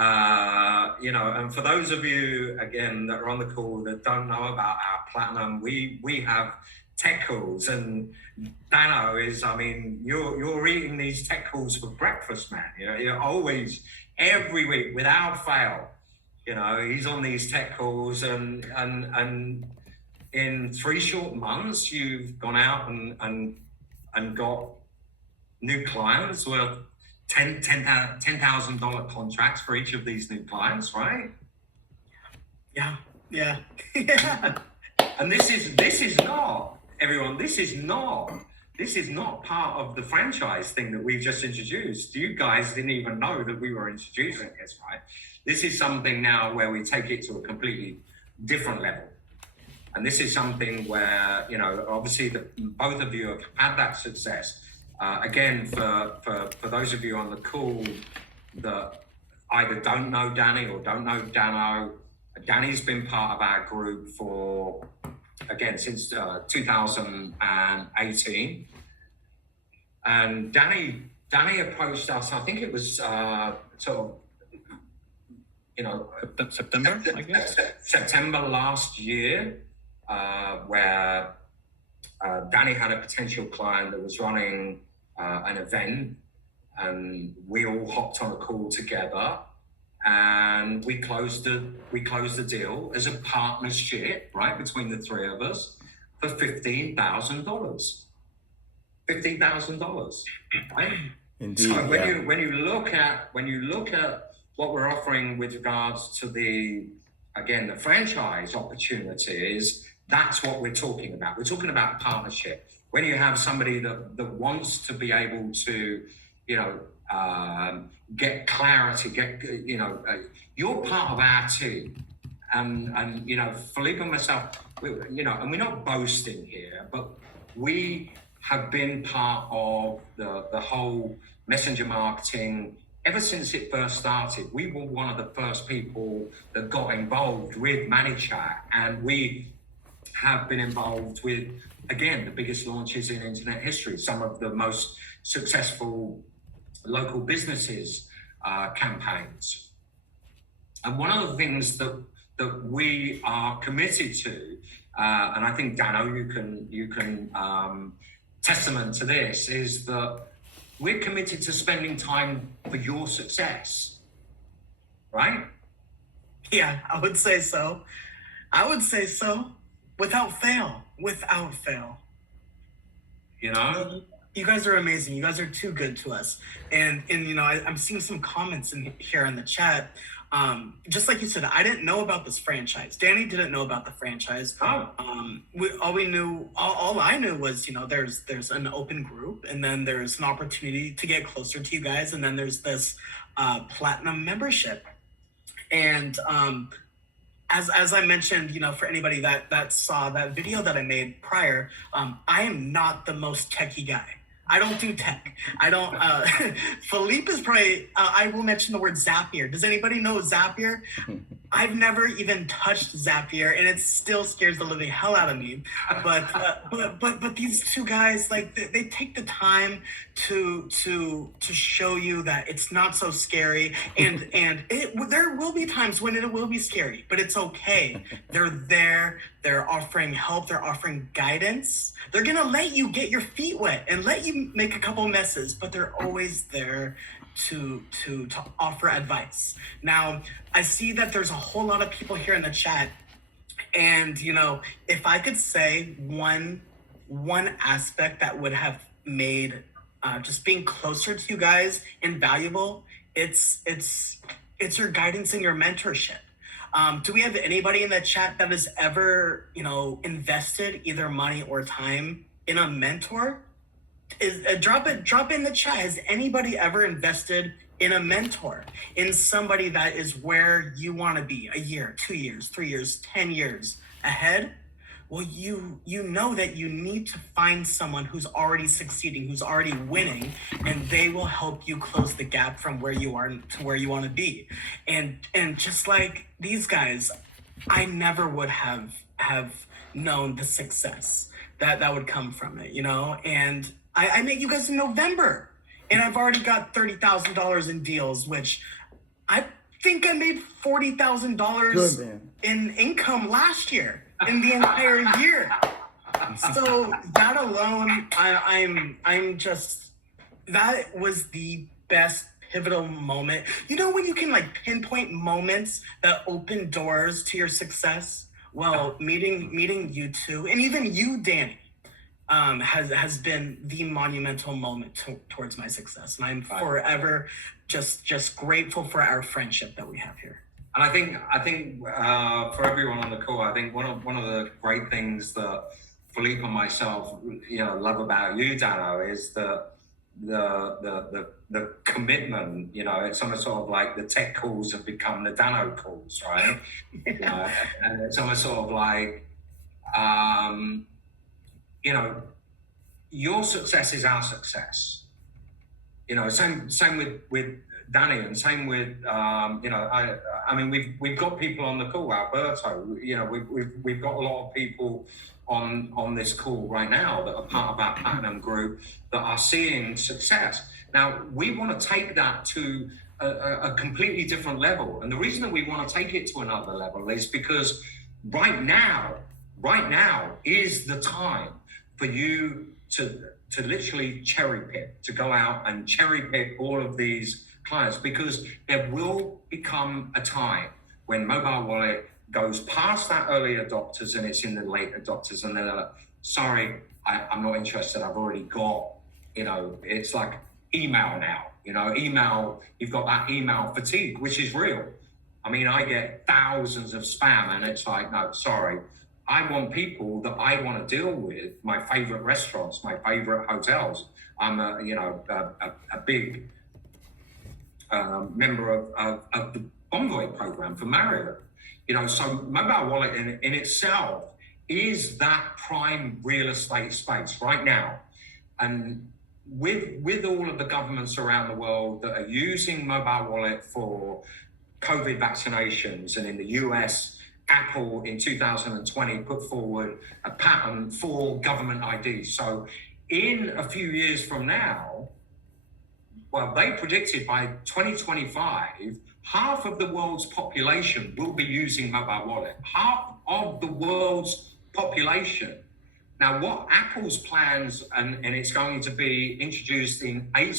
And for those of you, again, that are on the call that don't know about our platinum, we have tech calls, and Dano is, I mean, you're eating these tech calls for breakfast, man. You're always, every week, without fail, he's on these tech calls, and in 3 short months, you've gone out and got new clients worth $10,000 contracts for each of these new clients, right? Yeah. Yeah. And this is not, everyone, this is not part of the franchise thing that we've just introduced. You guys didn't even know that we were introducing this, right? This is something now where we take it to a completely different level. And this is something where, obviously both of you have had that success. Again, for those of you on the call that either don't know Danny or don't know Dano, Danny's been part of our group for, again, since 2018. And Danny approached us, I think it was September, I guess? September last year, where Danny had a potential client that was running an event, and we all hopped on a call together, and we closed the deal as a partnership, right, between the 3 of us for $15,000. $15,000, right? Indeed. So when you look at what we're offering with regards to the franchise opportunities, that's what we're talking about. We're talking about partnership. When you have somebody that wants to be able to, get clarity, you're part of our team. And Philippe and myself, and we're not boasting here, but we have been part of the whole messenger marketing ever since it first started. We were one of the first people that got involved with ManyChat, and we have been involved with, again, the biggest launches in internet history, some of the most successful local businesses campaigns. And one of the things that we are committed to, and I think Dano, you can testament to this, is that we're committed to spending time for your success, right? Yeah, I would say so. Without fail. You guys are amazing. You guys are too good to us. And I'm seeing some comments in here in the chat. Just like you said, I didn't know about this franchise. Danny didn't know about the franchise. All I knew was, there's an open group, and then there's an opportunity to get closer to you guys, and then there's this platinum membership. And as I mentioned, for anybody that saw that video that I made prior, I am not the most techie guy. I don't do tech. I don't. Philippe is probably. I will mention the word Zapier. Does anybody know Zapier? I've never even touched Zapier, and it still scares the living hell out of me. But these two guys, like, they take the time to show you that it's not so scary, and there will be times when it will be scary, but it's okay. They're there. They're offering help. They're offering guidance. They're gonna let you get your feet wet and let you make a couple messes, but they're always there to offer advice. Now, I see that there's a whole lot of people here in the chat, and if I could say one aspect that would have made just being closer to you guys invaluable, it's your guidance and your mentorship. Do we have anybody in the chat that has ever, invested either money or time in a mentor? Drop in the chat. Has anybody ever invested in a mentor, in somebody that is where you want to be a year, 2 years, 3 years, 10 years ahead? Well, you know that you need to find someone who's already succeeding, who's already winning, and they will help you close the gap from where you are to where you want to be. And just like these guys, I never would have known the success that would come from it, And I met you guys in November, and I've already got $30,000 in deals, which think I made $40,000 Good, man. in income last year, in the entire year. So that alone, I'm just, that was the best pivotal moment. You know when you can like pinpoint moments that open doors to your success? Well, meeting you two, and even you, Danny, has been the monumental moment towards my success, and I'm forever just grateful for our friendship that we have here. And I think for everyone on the call, I think one of the great things that Philippe and myself, love about you, Dano, is the commitment. It's almost sort of like the tech calls have become the Dano calls, right? And it's almost sort of like, your success is our success. Same with Danny, and same with I mean we've got people on the call, Alberto. We've got a lot of people on this call right now that are part of our platinum group that are seeing success. Now we want to take that to a completely different level, and the reason that we want to take it to another level is because right now is the time for you to literally cherry pick, to go out and cherry pick all of these clients, because there will become a time when mobile wallet goes past that early adopters and it's in the late adopters, and they're like, sorry, I'm not interested. I've already got, it's like email now, email, you've got that email fatigue, which is real. I mean, I get thousands of spam, and it's like, no, sorry. I want people that I want to deal with, my favorite restaurants, my favorite hotels. I'm a big member of the Envoy program for Marriott. So mobile wallet in itself is that prime real estate space right now. And with all of the governments around the world that are using mobile wallet for COVID vaccinations, and in the US, Apple in 2020 put forward a patent for government ID. So in a few years from now, well, they predicted by 2025, half of the world's population will be using mobile wallet. Half of the world's population. Now, what Apple's plans, and it's going to be introduced in